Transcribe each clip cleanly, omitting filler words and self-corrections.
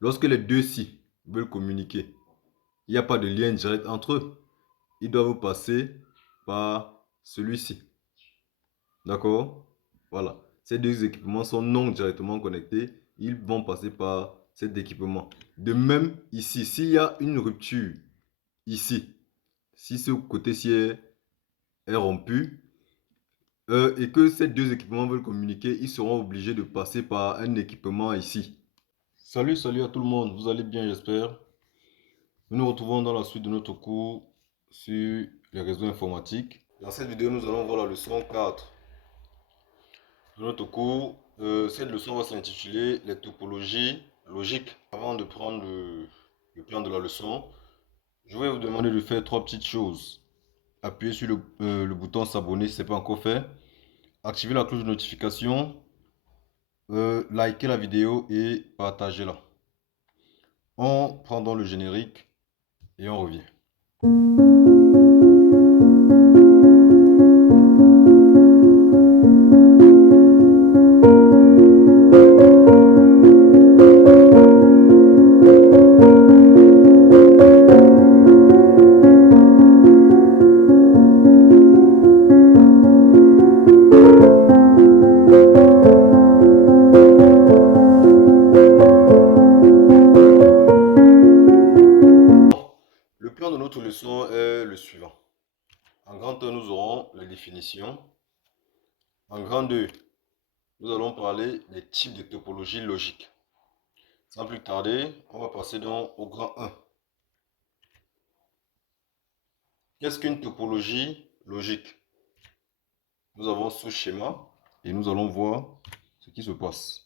Lorsque les deux-ci veulent communiquer, il n'y a pas de lien direct entre eux. Ils doivent passer par celui-ci. D'accord? Voilà. Ces deux équipements sont non directement connectés. Ils vont passer par cet équipement. De même, ici, s'il y a une rupture, ici, si ce côté-ci est rompu, et que ces deux équipements veulent communiquer, ils seront obligés de passer par un équipement ici. Salut à tout le monde, vous allez bien j'espère. Nous nous retrouvons dans la suite de notre cours sur les réseaux informatiques. Dans cette vidéo, nous allons voir la leçon 4 de notre cours. Cette leçon va s'intituler les topologies logiques. Avant de prendre le plan de la leçon, je vais vous demander de faire trois petites choses. Appuyez sur le bouton s'abonner si ce n'est pas encore fait. Activez la cloche de notification. Likez la vidéo et partagez-la. On prend dans le générique et on revient. Le plan de notre leçon est le suivant. En grand 1, nous aurons la définition. En grand 2, nous allons parler des types de topologies logiques. Sans plus tarder, on va passer donc au grand 1. Qu'est-ce qu'une topologie logique? Nous avons ce schéma et nous allons voir ce qui se passe.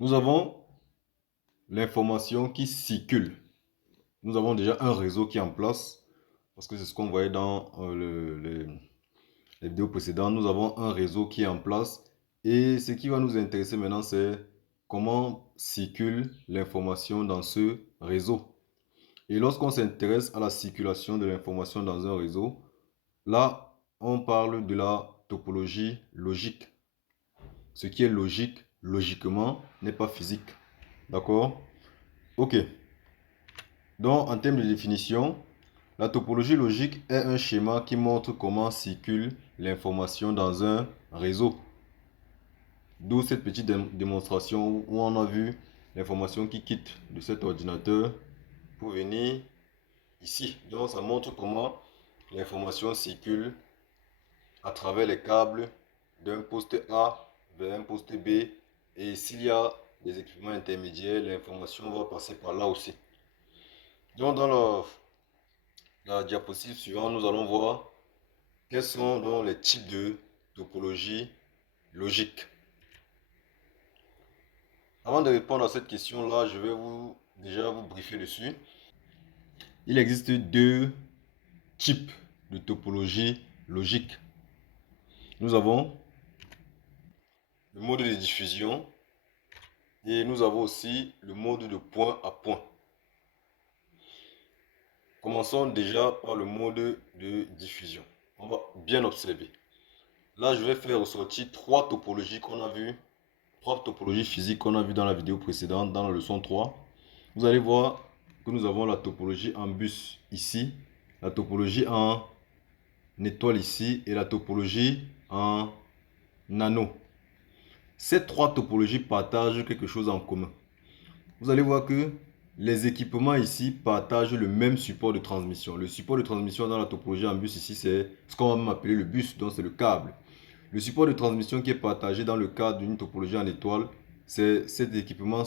Nous avons l'information qui circule. Nous avons déjà un réseau qui est en place, parce que c'est ce qu'on voyait dans les vidéos précédentes. Nous avons un réseau qui est en place et ce qui va nous intéresser maintenant, c'est comment circule l'information dans ce réseau. Et lorsqu'on s'intéresse à la circulation de l'information dans un réseau, là, on parle de la topologie logique. Ce qui est logique, logiquement, n'est pas physique. D'accord? Ok. Donc, en termes de définition, la topologie logique est un schéma qui montre comment circule l'information dans un réseau. D'où cette petite démonstration où on a vu l'information qui quitte de cet ordinateur pour venir ici. Donc, ça montre comment l'information circule à travers les câbles d'un poste A vers un poste B. Et s'il y a des équipements intermédiaires, l'information va passer par là aussi. Donc, dans la diapositive suivante, nous allons voir quels sont donc les types de topologie logique. Avant de répondre à cette question-là, je vais déjà vous briefer dessus. Il existe deux types de topologie logique. Nous avons le mode de diffusion et nous avons aussi le mode de point à point. Commençons déjà par le mode de diffusion. On va bien observer. Là, je vais faire ressortir trois topologies qu'on a vues, trois topologies physiques qu'on a vues dans la vidéo précédente, dans la leçon 3. Vous allez voir que nous avons la topologie en bus ici, la topologie en étoile ici et la topologie en anneau. Ces trois topologies partagent quelque chose en commun. Vous allez voir que les équipements ici partagent le même support de transmission. Le support de transmission dans la topologie en bus ici, c'est ce qu'on va même appeler le bus, donc c'est le câble. Le support de transmission qui est partagé dans le cadre d'une topologie en étoile, c'est cet équipement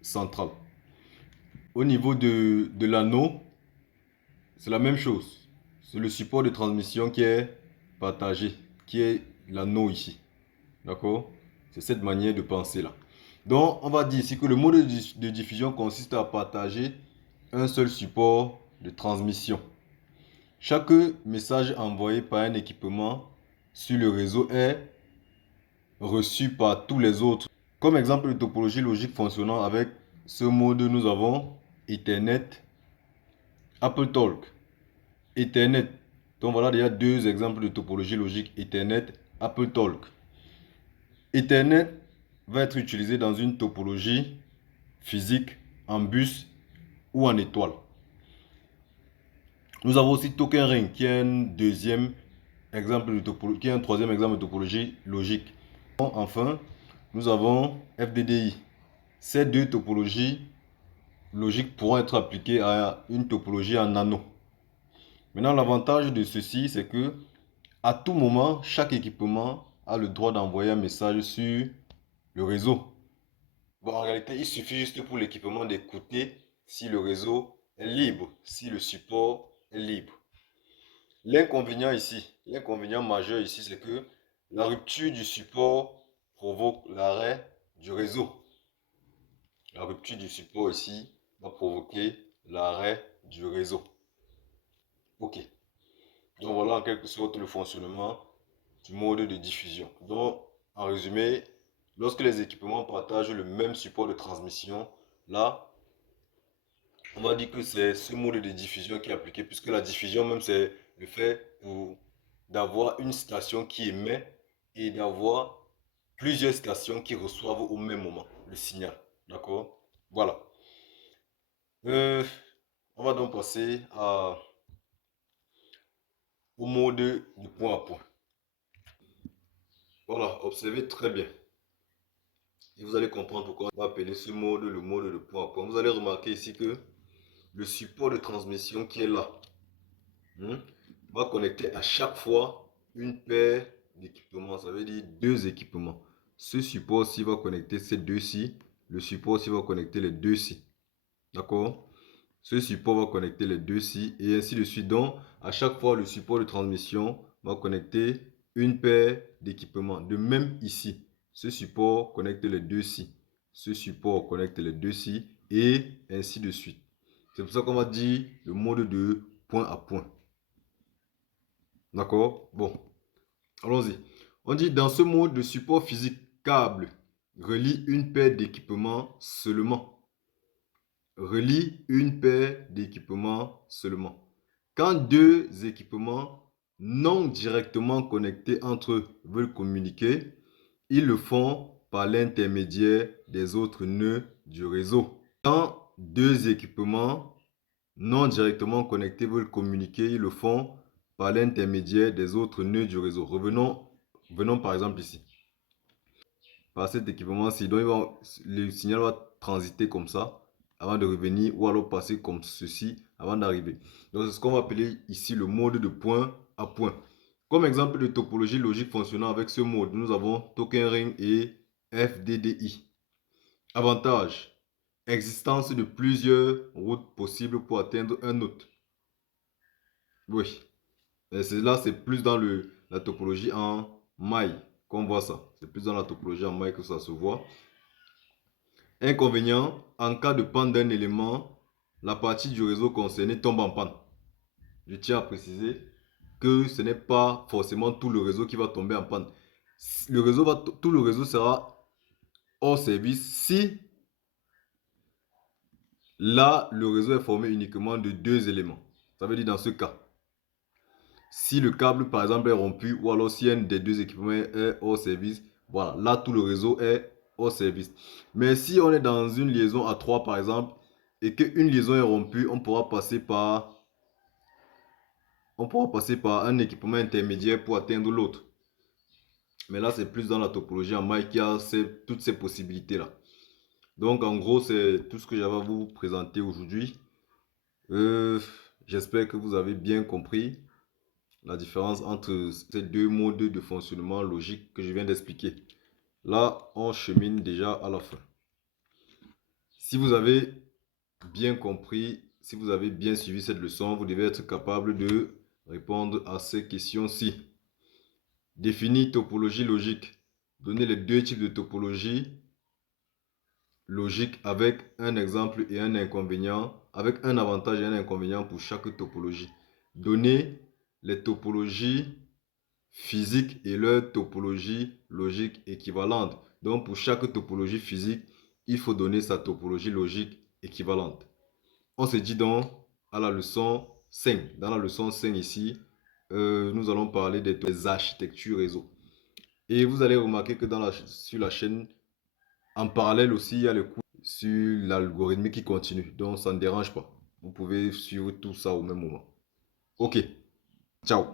central. Au niveau de l'anneau, c'est la même chose. C'est le support de transmission qui est partagé, qui est l'anneau ici. D'accord? C'est cette manière de penser là. Donc, on va dire ici que le mode de diffusion consiste à partager un seul support de transmission. Chaque message envoyé par un équipement sur le réseau est reçu par tous les autres. Comme exemple de topologie logique fonctionnant avec ce mode, nous avons Ethernet, AppleTalk. Ethernet. Donc voilà déjà deux exemples de topologie logique Ethernet, AppleTalk. Ethernet va être utilisé dans une topologie physique en bus ou en étoile. Nous avons aussi Token Ring qui est un deuxième exemple de topologie, qui est un troisième exemple de topologie logique. Enfin, nous avons FDDI. Ces deux topologies logiques pourront être appliquées à une topologie en nano. Maintenant, l'avantage de ceci, c'est que à tout moment, chaque équipement a le droit d'envoyer un message sur le réseau. Bon, en réalité, il suffit juste pour l'équipement d'écouter si le réseau est libre, si le support est libre. L'inconvénient majeur ici, c'est que la rupture du support provoque l'arrêt du réseau. La rupture du support ici va provoquer l'arrêt du réseau. Ok. Donc voilà en quelque sorte le fonctionnement du mode de diffusion. Donc en résumé, lorsque les équipements partagent le même support de transmission, là, on va dire que c'est ce mode de diffusion qui est appliqué, puisque la diffusion même c'est le fait d'avoir une station qui émet et d'avoir plusieurs stations qui reçoivent au même moment le signal. D'accord? Voilà. Euh, on va donc passer au mode du point à point. Voilà, observez très bien. Et vous allez comprendre pourquoi on va appeler ce mode le mode de point à point. Vous allez remarquer ici que le support de transmission qui est là va connecter à chaque fois une paire d'équipements. Ça veut dire deux équipements. Ce support-ci va connecter ces deux-ci. Le support-ci va connecter les deux-ci. D'accord? Ce support va connecter les deux-ci et ainsi de suite. Donc, à chaque fois, le support de transmission va connecter une paire d'équipements. De même ici, ce support connecte les deux-ci. Ce support connecte les deux-ci et ainsi de suite. C'est pour ça qu'on va dire le mode de point à point. D'accord? Bon, allons-y. On dit dans ce mode de support physique, câble relie une paire d'équipements seulement. Relie une paire d'équipements seulement. Quand deux équipements non directement connectés entre eux veulent communiquer, ils le font par l'intermédiaire des autres nœuds du réseau. Quand deux équipements non directement connectés veulent communiquer, ils le font par l'intermédiaire des autres nœuds du réseau. Venons par exemple ici. Par cet équipement-ci, le signal va transiter comme ça avant de revenir ou alors passer comme ceci avant d'arriver. Donc c'est ce qu'on va appeler ici le mode de point à point. Comme exemple de topologie logique fonctionnant avec ce mode, nous avons Token Ring et FDDI. Avantage, existence de plusieurs routes possibles pour atteindre un node. Oui, là c'est plus dans la topologie en maille qu'on voit ça. C'est plus dans la topologie en maille que ça se voit. Inconvénient, en cas de panne d'un élément, la partie du réseau concerné tombe en panne. Je tiens à préciser que ce n'est pas forcément tout le réseau qui va tomber en panne. Tout le réseau sera hors service si là, le réseau est formé uniquement de deux éléments. Ça veut dire dans ce cas, si le câble par exemple est rompu ou alors si un des deux équipements est hors service, voilà, là tout le réseau est hors service. Mais si on est dans une liaison à 3 par exemple et qu'une liaison est rompue, on pourra passer par un équipement intermédiaire pour atteindre l'autre. Mais là c'est plus dans la topologie en maille qui a toutes ces possibilités là. Donc en gros c'est tout ce que j'avais à vous présenter aujourd'hui. J'espère que vous avez bien compris la différence entre ces deux modes de fonctionnement logique que je viens d'expliquer. Là, on chemine déjà à la fin. Si vous avez bien compris, si vous avez bien suivi cette leçon, vous devez être capable de répondre à ces questions-ci. Définir topologie logique. Donnez les deux types de topologie logique avec un exemple et un inconvénient, avec un avantage et un inconvénient pour chaque topologie. Donnez les topologies physiques et leur topologie logique équivalente. Donc pour chaque topologie physique, il faut donner sa topologie logique équivalente. On se dit donc à la leçon 5. Dans la leçon 5 ici, nous allons parler des architectures réseau. Et vous allez remarquer que sur la chaîne, en parallèle aussi, il y a le cours sur l'algorithme qui continue. Donc, ça ne dérange pas. Vous pouvez suivre tout ça au même moment. Ok, ciao.